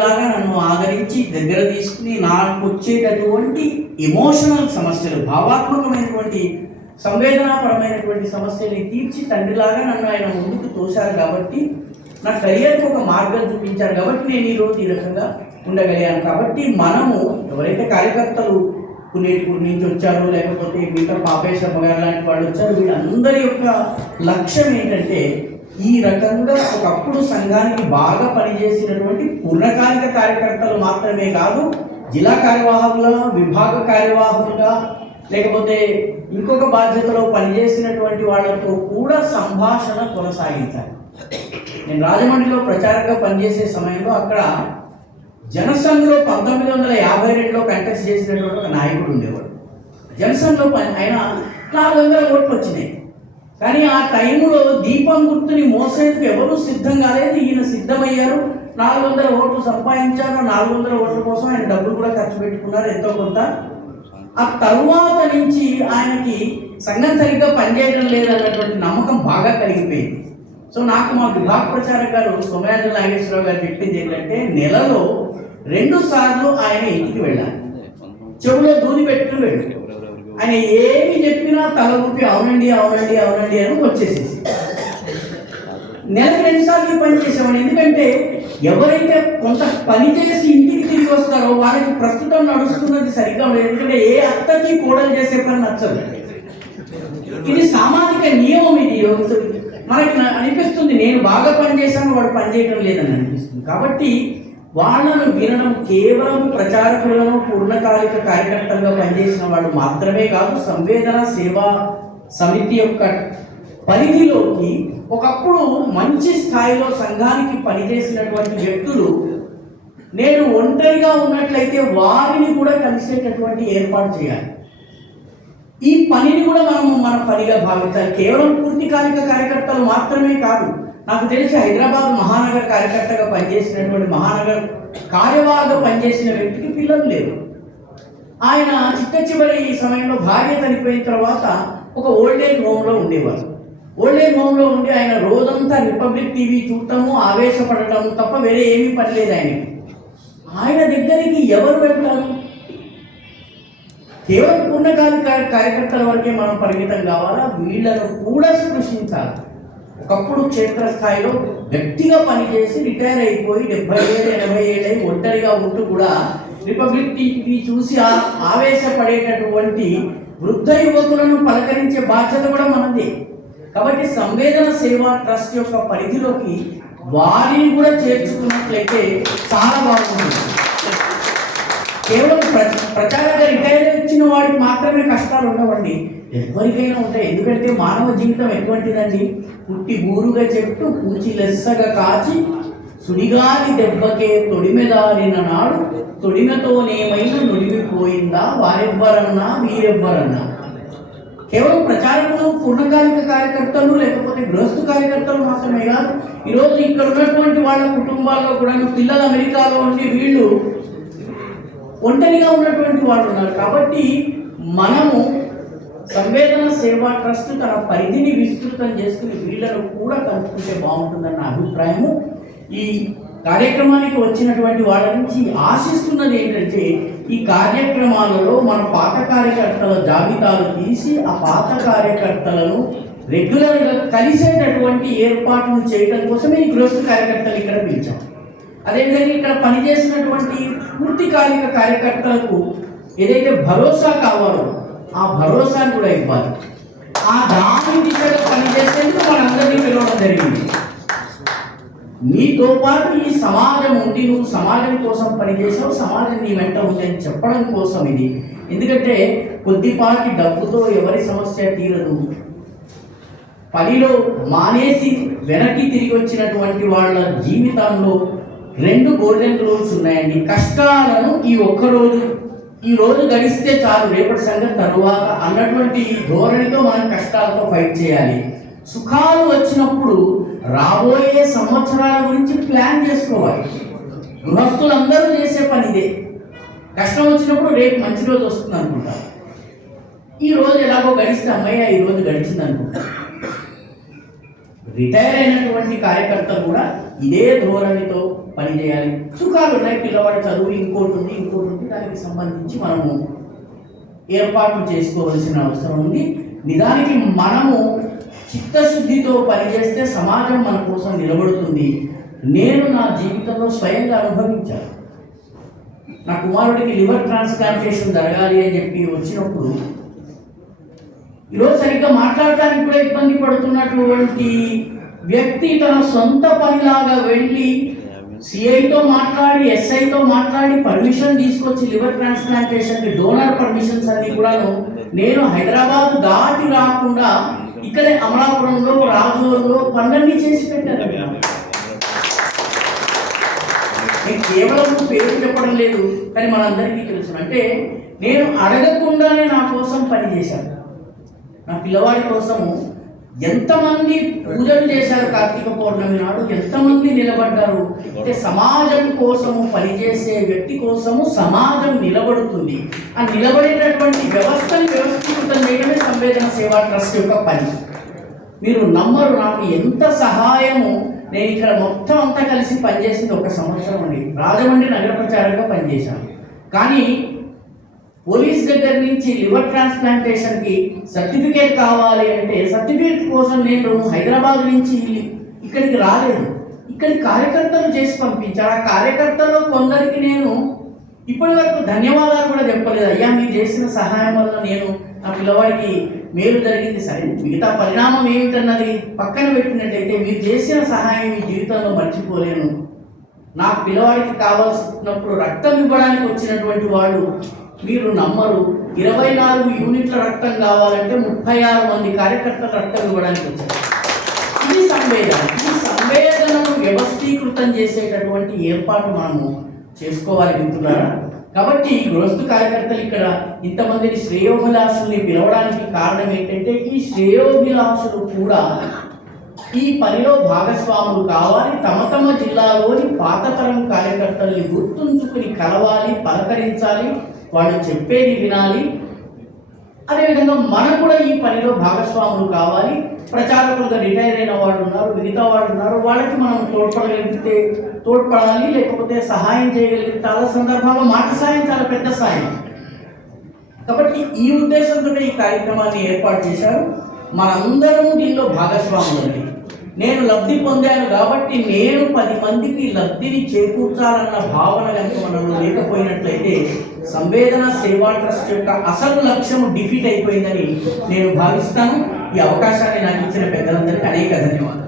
లాగా నన్ను ఆదరించి దగ్గర తీసుకుని నాకు వచ్చేటటువంటి ఎమోషనల్ సమస్యలు, భావాత్మకమైనటువంటి సంవేదనాపరమైనటువంటి సమస్యల్ని తీర్చి తండ్రిలాగా నన్ను ఆయన ముందుకు తోశారు కాబట్టి, నా కెరియర్కి ఒక మార్గం చూపించారు కాబట్టి నేను ఈరోజు ఈ రకంగా ఉండగలిగాను. కాబట్టి మనము ఎవరైతే కార్యకర్తలు పుణ్యటూరు నుంచి వచ్చారో, లేకపోతే మిగతా పాపేశ్వర గారు లాంటి వాళ్ళు వచ్చారు, వీళ్ళందరి యొక్క లక్ష్యం ఏంటంటే ఈ రకంగా ఒకప్పుడు సంఘానికి బాగా పనిచేసినటువంటి పూర్ణకాలిక కార్యకర్తలు మాత్రమే కాదు, జిల్లా కార్యవాహకులుగా, విభాగ కార్యవాహకులుగా, లేకపోతే ఇంకొక బాధ్యతలో పనిచేసినటువంటి వాళ్ళతో కూడా సంభాషణ కొనసాగించాలి. నేను రాజమండ్రిలో ప్రచారంగా పనిచేసే సమయంలో అక్కడ జనసంఘ్లో 1952లో కంటెస్ట్ చేసినటువంటి ఒక నాయకుడు ఉండేవాడు. జనసంఘ్లో ఆయన 400 ఓట్లు వచ్చినాయి. కానీ ఆ టైంలో దీపం గుర్తుని మోసేందుకు ఎవరూ సిద్ధం కాలేదు. ఈయన సిద్ధమయ్యారు, 400 ఓట్లు సంపాదించారు. 400 ఓట్ల కోసం ఆయన డబ్బులు కూడా ఖర్చు పెట్టుకున్నారు ఎంతో కొంత. ఆ తరువాత నుంచి ఆయనకి సంఘం సరిగ్గా పనిచేయడం లేదన్నటువంటి నమ్మకం బాగా కలిగిపోయింది. సో నాకు మా విభాగ ప్రచారక గారు సోమయాజుల నాగేశ్వరరావు గారు చెప్పింది ఏంటంటే, నెలలో 2 సార్లు ఆయన ఇంటికి వెళ్ళాలి, చెవులో దూది పెట్టుకుని వెళ్ళాలి. ఆయన ఏమి చెప్పినా తల ఊపి అవునండి అవునండి అవునండి అని వచ్చేసేసి నెలకు 2 సార్లు పని చేసేవాడు. ఎందుకంటే ఎవరైతే కొంత పని చేసి ఇంటికి తిరిగి వస్తారో వారికి ప్రస్తుతం నడుస్తున్నది సరిగ్గా ఉండదు. ఎందుకంటే ఏ అత్తకి కోడలు చేసే పని నచ్చదు. ఇది సామాజిక నియమం. ఇది మనకి అనిపిస్తుంది నేను బాగా పనిచేశాను, వాడు పనిచేయడం లేదని అనిపిస్తుంది. కాబట్టి వాళ్ళను వినడం కేవలం ప్రచారకులను, పూర్ణకాలిక కార్యకర్తలుగా పనిచేసిన వాళ్ళు మాత్రమే కాదు, సంవేదన సేవా సమితి యొక్క పరిధిలోకి ఒకప్పుడు మంచి స్థాయిలో సంఘానికి పనిచేసినటువంటి వ్యక్తులు నేను ఒంటరిగా ఉన్నట్లయితే వారిని కూడా కలిసేటటువంటి ఏర్పాటు చేయాలి. ఈ పనిని కూడా మన పనిగా భావించాలి. కేవలం పూర్తికాలిక కార్యకర్తలు మాత్రమే కాదు. నాకు తెలిసి హైదరాబాద్ మహానగర్ కార్యకర్తగా పనిచేసినటువంటి, మహానగర్ కార్యవాహగా పనిచేసిన వ్యక్తికి పిల్లలు లేరు. ఆయన చివరి సమయంలో భార్య చనిపోయిన తర్వాత ఒక ఓల్డేజ్ హోమ్లో ఉండేవారు. ఓల్డేజ్ హోమ్లో ఉండి ఆయన రోజంతా రిపబ్లిక్ టీవీ చూడటము, ఆవేశపడటం తప్ప వేరే ఏమీ పని లేదు ఆయనకి. ఆయన దగ్గరికి ఎవరు వెళ్తారు? కేవలం పూర్ణకాలిక కార్యకర్తల వరకే మనం పరిమితం కావాలా? వీళ్ళను కూడా స్పృశించాలి. ఒకప్పుడు క్షేత్రస్థాయిలో గట్టిగా పనిచేసి రిటైర్ అయిపోయి 70 ఏళ్ళు 80 ఏళ్ళు ఒంటరిగా ఉంటూ కూడా రిపబ్లిక్ టీవీ చూసి ఆవేశపడేటటువంటి వృద్ధ యువకులను పలకరించే బాధ్యత కూడా మనది. కాబట్టి సంవేదన సేవా ట్రస్ట్ యొక్క పరిధిలోకి వారిని కూడా చేర్చుకున్నట్లయితే చాలా బాగుంటుంది. కేవలం ప్రచారంగా రిటైర్ ఇచ్చిన వాడికి మాత్రమే కష్టాలు ఉండవండి, ఎవరికైనా ఉంటాయి. ఎందుకంటే మానవ జీవితం ఎటువంటిదండి? పుట్టి బూరుగా చెట్టు పూచి లెస్సగా కాచి సుడిగాలి దెబ్బకే తొడిమెదారిన నాడు తొడిమెతోనేమైనా నుడివిపోయిందా వారెవ్వరన్నా వీరెవ్వరన్నా. కేవలం ప్రచారకులు, పూర్ణకాలిక కార్యకర్తలు, లేకపోతే గృహస్థు కార్యకర్తలు మాత్రమే కాదు, ఈరోజు ఇక్కడ ఉన్నటువంటి వాళ్ళ కుటుంబాల్లో కూడా పిల్లలు అమెరికాలో ఉండి వీళ్ళు ఒంటరిగా ఉన్నటువంటి వాళ్ళు ఉన్నారు. కాబట్టి మనము సంవేదన సేవా ట్రస్ట్ తన పరిధిని విస్తృతం చేసుకుని వీళ్ళను కూడా కలుపుకుంటే బాగుంటుందన్న అభిప్రాయము. ఈ కార్యక్రమానికి వచ్చినటువంటి వాళ్ళ నుంచి ఆశిస్తున్నది ఏంటంటే, ఈ కార్యక్రమాలలో మన పాత కార్యకర్తల జాబితాలు తీసి ఆ పాత కార్యకర్తలను రెగ్యులర్గా కలిసేటటువంటి ఏర్పాట్లు చేయడం కోసమే ఈ గృహస్థ కార్యకర్తలు ఇక్కడ పిలిచాం. అదేవిధంగా ఇక్కడ పనిచేసినటువంటి పూర్తికాలిక కార్యకర్తలకు ఏదైతే భరోసా కావాలో ఆ భరోసాను కూడా ఇవ్వాలి. ఆ దాని దిశగా పనిచేసేందుకు మనందరినీ పిలవడం జరిగింది. నీతో పాటు ఈ సమాజం ఉండి నువ్వు సమాజం కోసం పనిచేసావు, సమాజం నీ వెంట ఉంది అని చెప్పడం కోసం ఇది. ఎందుకంటే కొద్దిపాటి డబ్బుతో ఎవరి సమస్య తీరదు. పనిలో మానేసి వెనక్కి తిరిగి వచ్చినటువంటి వాళ్ళ జీవితంలో 2 గోల్డెన్ రూల్స్ ఉన్నాయండి. కష్టాలను ఈ రోజు గడిస్తే చాలు, రేపటి సంగతి తరువాత అన్నటువంటి ధోరణితో మనం కష్టాలతో ఫైట్ చేయాలి. సుఖాలు వచ్చినప్పుడు రాబోయే సంవత్సరాల గురించి ప్లాన్ చేసుకోవాలి. గృహస్థులందరూ చేసే పని ఇదే. కష్టం వచ్చినప్పుడు రేపు మంచి రోజు వస్తుంది అనుకుంటారు. ఈ రోజు ఎలాగో గడిస్తే అమ్మయ్య ఈ రోజు గడిచింది అనుకుంటారు. రిటైర్ అయినటువంటి కార్యకర్తలు కూడా ఇదే ధోరణితో పనిచేయాలి. సుఖాలు ఉన్నాయి, పిల్లవాడి చదువు ఇంకోటి ఉంది, దానికి సంబంధించి మనము ఏర్పాట్లు చేసుకోవాల్సిన అవసరం ఉంది. నిజానికి మనము చిత్తశుద్ధితో పనిచేస్తే సమాజం మన కోసం నిలబడుతుంది. నేను నా జీవితంలో స్వయంగా అనుభవించాను. నా కుమారుడికి లివర్ ట్రాన్స్ప్లాంటేషన్ జరగాలి అని చెప్పి వచ్చినప్పుడు ఈరోజు సరిగ్గా మాట్లాడటానికి కూడా ఇబ్బంది పడుతున్నటువంటి వ్యక్తి తన సొంత పనిలాగా వెళ్ళి సిఐతో మాట్లాడి, ఎస్ఐతో మాట్లాడి పర్మిషన్ తీసుకొచ్చి లివర్ ట్రాన్స్ప్లాంటేషన్కి డోనర్ పర్మిషన్స్ అన్ని కూడాను నేను హైదరాబాద్ దాటి రాకుండా ఇక్కడే అమలాపురంలో, రాజూరులో పనులన్నీ చేసి పెట్టారు. నేను కేవలం పేరు చెప్పడం లేదు, కానీ మనందరికీ తెలుసు. అంటే నేను అడగకుండానే నా కోసం పనిచేశాను. నా పిల్లవాడి కోసము ఎంతమంది పూజలు చేశారు, కార్తీక పౌర్ణమి నాడు ఎంతమంది నిలబడ్డారు. అంటే సమాజం కోసము పనిచేసే వ్యక్తి కోసము సమాజం నిలబడుతుంది. ఆ నిలబడేటటువంటి వ్యవస్థని వ్యవస్థీకృతం చేయడమే సంవేదన సేవా ట్రస్ట్ యొక్క పని. మీరు నమ్మరు, నాకు ఎంత సహాయము. నేను ఇక్కడ మొత్తం అంతా కలిసి పనిచేసింది 1 సంవత్సరం అండి. రాజమండ్రి నగర ప్రచారంగా పనిచేశాను. కానీ పోలీస్ దగ్గర నుంచి లివర్ ట్రాన్స్ప్లాంటేషన్కి సర్టిఫికేట్ కావాలి అంటే సర్టిఫికేట్ కోసం నేను హైదరాబాద్ నుంచి ఇక్కడికి రాలేదు. ఇక్కడికి కార్యకర్తలు చేసి పంపించారు. ఆ కార్యకర్తల్లో కొందరికి నేను ఇప్పటి వరకు ధన్యవాదాలు కూడా చెప్పలేదు. అయ్యా, మీరు చేసిన సహాయం వల్ల నేను నా పిల్లవాడికి మేలు జరిగింది. సరే, మిగతా పరిణామం ఏమిటన్నది పక్కన పెట్టినట్టయితే మీరు చేసిన సహాయం ఈ జీవితంలో మర్చిపోలేను. నా పిల్లవాడికి కావాల్సినప్పుడు రక్తం ఇవ్వడానికి వచ్చినటువంటి వాడు, మీరు నమ్మరు, 24 యూనిట్ల రక్తం కావాలంటే 36 మంది కార్యకర్తలు రక్తం ఇవ్వడానికి వచ్చారు. ఇది సంవేదన. ఈ సంవేదనను వ్యవస్థీకృతం చేసేటటువంటి ఏర్పాటు మనము చేసుకోవాలి మిత్రులారా. కాబట్టి గృహస్థు కార్యకర్తలు ఇక్కడ ఇంతమందిని శ్రేయోభిలాషుల్ని పిలవడానికి కారణం ఏంటంటే ఈ శ్రేయోభిలాషులు కూడా ఈ పనిలో భాగస్వాములు కావాలి. తమ జిల్లాలోని పాతతరం కార్యకర్తల్ని గుర్తుంచుకుని కలవాలి, పలకరించాలి, వాళ్ళు చెప్పేది వినాలి. అదేవిధంగా మనం కూడా ఈ పనిలో భాగస్వాములు కావాలి. ప్రచారకులుగా రిటైర్ అయిన వాళ్ళు ఉన్నారు, మిగతా వాళ్ళు ఉన్నారు, వాళ్ళకి మనం తోడ్పడగలిగితే తోడ్పడాలి, లేకపోతే సహాయం చేయగలిగితే చాలా సందర్భాల్లో మాట సాయం చాలా పెద్ద సాయం. కాబట్టి ఈ ఉద్దేశంతో ఈ కార్యక్రమాన్ని ఏర్పాటు చేశారు. మనందరము దీనిలో భాగస్వాములని. నేను లబ్ధి పొందాను కాబట్టి నేను 10 మందికి లబ్ధిని చేకూర్చాలన్న భావన కనుక మనలో లేకపోయినట్లయితే సంవేదన సేవా ట్రస్ట్ యొక్క అసలు లక్ష్యం డిఫీట్ అయిపోయిందని నేను భావిస్తాను. ఈ అవకాశాన్ని నాకు ఇచ్చిన పెద్దలందరికీ అనేక ధన్యవాదాలు.